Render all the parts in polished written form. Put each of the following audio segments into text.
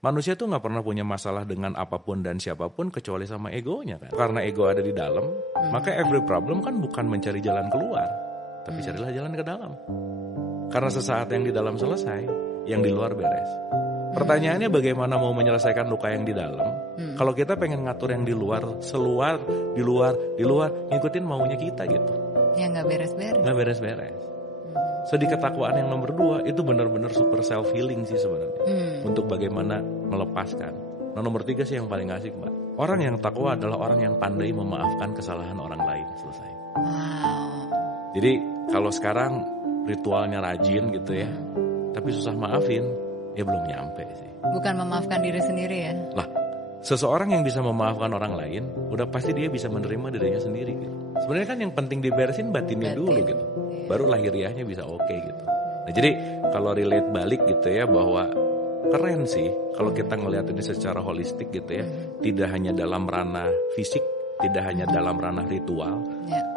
Manusia tuh nggak pernah punya masalah dengan apapun dan siapapun kecuali sama egonya kan. Karena ego ada di dalam, maka every problem kan bukan mencari jalan keluar, tapi carilah jalan ke dalam. Karena sesaat yang di dalam selesai, yang di luar beres. Pertanyaannya bagaimana mau menyelesaikan luka yang di dalam? Kalau kita pengen ngatur yang di luar, di luar, ngikutin maunya kita gitu. Ya nggak beres-beres. Nggak beres-beres. Sedih ketakwaan yang nomor 2 itu benar-benar super self healing sih sebenarnya. Untuk bagaimana melepaskan. Nah nomor 3 sih yang paling asik Mbak. Orang yang takwa adalah orang yang pandai memaafkan kesalahan orang lain. Selesai. Wow. Jadi kalau sekarang ritualnya rajin gitu ya, tapi susah maafin, ya belum nyampe sih. Bukan memaafkan diri sendiri ya? Lah, seseorang yang bisa memaafkan orang lain, udah pasti dia bisa menerima dirinya sendiri gitu. Sebenarnya kan yang penting diberesin batinnya dulu gitu. Baru lahiriahnya bisa oke gitu. Nah jadi kalau relate balik gitu ya, bahwa keren sih kalau kita ngelihat ini secara holistik gitu ya. Tidak hanya dalam ranah fisik, tidak hanya dalam ranah ritual,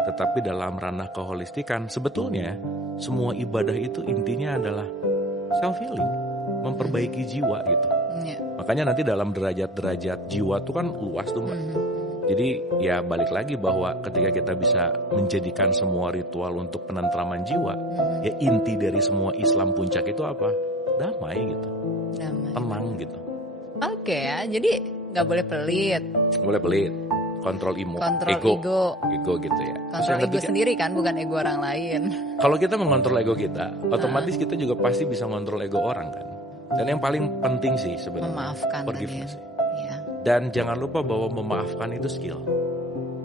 tetapi dalam ranah keholistikan. Sebetulnya semua ibadah itu intinya adalah self healing, memperbaiki jiwa gitu. Makanya nanti dalam derajat-derajat jiwa tuh kan luas tuh Mbak. Jadi ya balik lagi bahwa ketika kita bisa menjadikan semua ritual untuk penentraman jiwa, ya inti dari semua Islam puncak itu apa? Damai gitu. Damai. Tenang gitu. Oke ya, jadi nggak boleh pelit. Boleh pelit. Kontrol ego. Ego gitu ya. Kontrol ego sendiri kan, bukan ego orang lain. Kalau kita mengontrol ego kita, otomatis kita juga pasti bisa mengontrol ego orang kan. Dan yang paling penting sih sebenarnya memaafkan forgiveness. Ya. Dan jangan lupa bahwa memaafkan itu skill.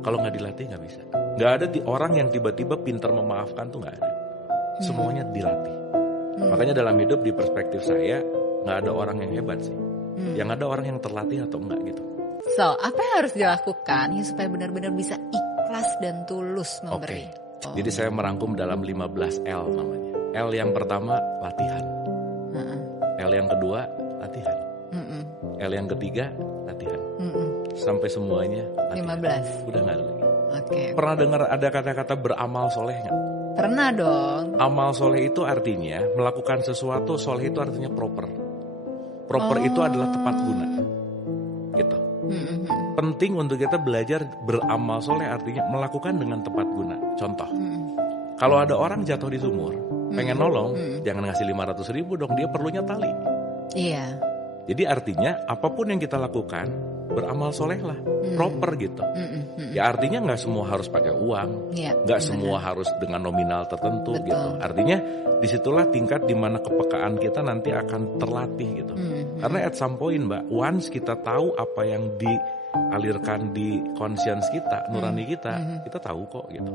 Kalau nggak dilatih nggak bisa. Nggak ada orang yang tiba-tiba pintar memaafkan tuh nggak ada. Semuanya dilatih. Makanya dalam hidup di perspektif saya nggak ada orang yang hebat sih. Yang ada orang yang terlatih atau enggak gitu. So, apa yang harus dilakukan ya supaya benar-benar bisa ikhlas dan tulus memberi? Jadi saya merangkum dalam 15 L namanya. L yang pertama latihan. L yang kedua latihan. L yang ketiga latihan. Sampai semuanya latihan. 15. Udah nggak ada lagi. Oke. Pernah dengar ada kata-kata beramal soleh nggak? Pernah dong. Amal soleh itu artinya melakukan sesuatu, soleh itu artinya proper. Proper itu adalah tepat guna. Gitu. Penting untuk kita belajar beramal soleh artinya melakukan dengan tepat guna. Contoh, kalau ada orang jatuh di sumur, pengen nolong, jangan ngasih 500.000 dong, dia perlunya tali. Iya. Jadi artinya apapun yang kita lakukan beramal soleh lah, proper gitu. Ya artinya nggak semua harus pakai uang, nggak semua harus dengan nominal tertentu. Betul. Gitu. Artinya disitulah tingkat dimana kepekaan kita nanti akan terlatih gitu. Karena at some point Mbak, once kita tahu apa yang dialirkan di conscience kita, nurani kita, kita tahu kok gitu.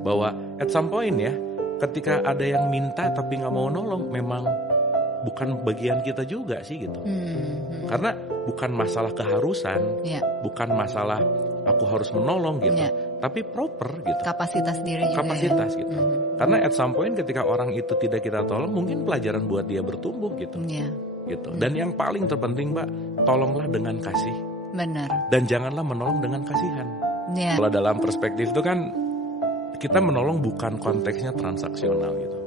Bahwa at some point ya, ketika ada yang minta tapi nggak mau nolong, memang bukan bagian kita juga sih gitu. Karena bukan masalah keharusan, bukan masalah aku harus menolong gitu, tapi proper gitu. Kapasitas diri juga. Kapasitas gitu. Karena at some point ketika orang itu tidak kita tolong, mungkin pelajaran buat dia bertumbuh gitu. Gitu. Dan yang paling terpenting Mbak, tolonglah dengan kasih. Benar. Dan janganlah menolong dengan kasihan. Kalau dalam perspektif itu kan kita menolong bukan konteksnya transaksional gitu.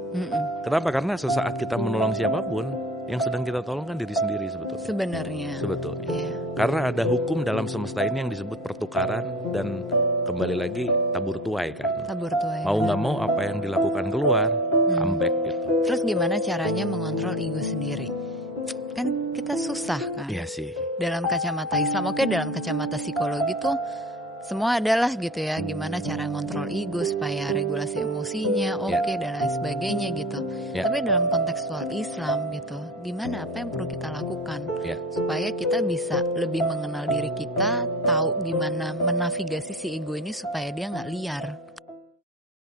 Kenapa? Karena sesaat kita menolong siapapun, yang sedang kita tolong kan diri sendiri sebetulnya. Sebetulnya. Karena ada hukum dalam semesta ini yang disebut pertukaran dan kembali lagi tabur tuai kan. Tabur tuai. Mau nggak mau apa yang dilakukan keluar, comeback gitu. Terus gimana caranya mengontrol ego sendiri? Kan kita susah kan. Iya sih. Dalam kacamata Islam, dalam kacamata psikologi tuh semua adalah gitu ya, gimana cara ngontrol ego supaya regulasi emosinya dan lain sebagainya gitu. Tapi dalam kontekstual Islam gitu, gimana, apa yang perlu kita lakukan supaya kita bisa lebih mengenal diri kita, tahu gimana menavigasi si ego ini supaya dia nggak liar.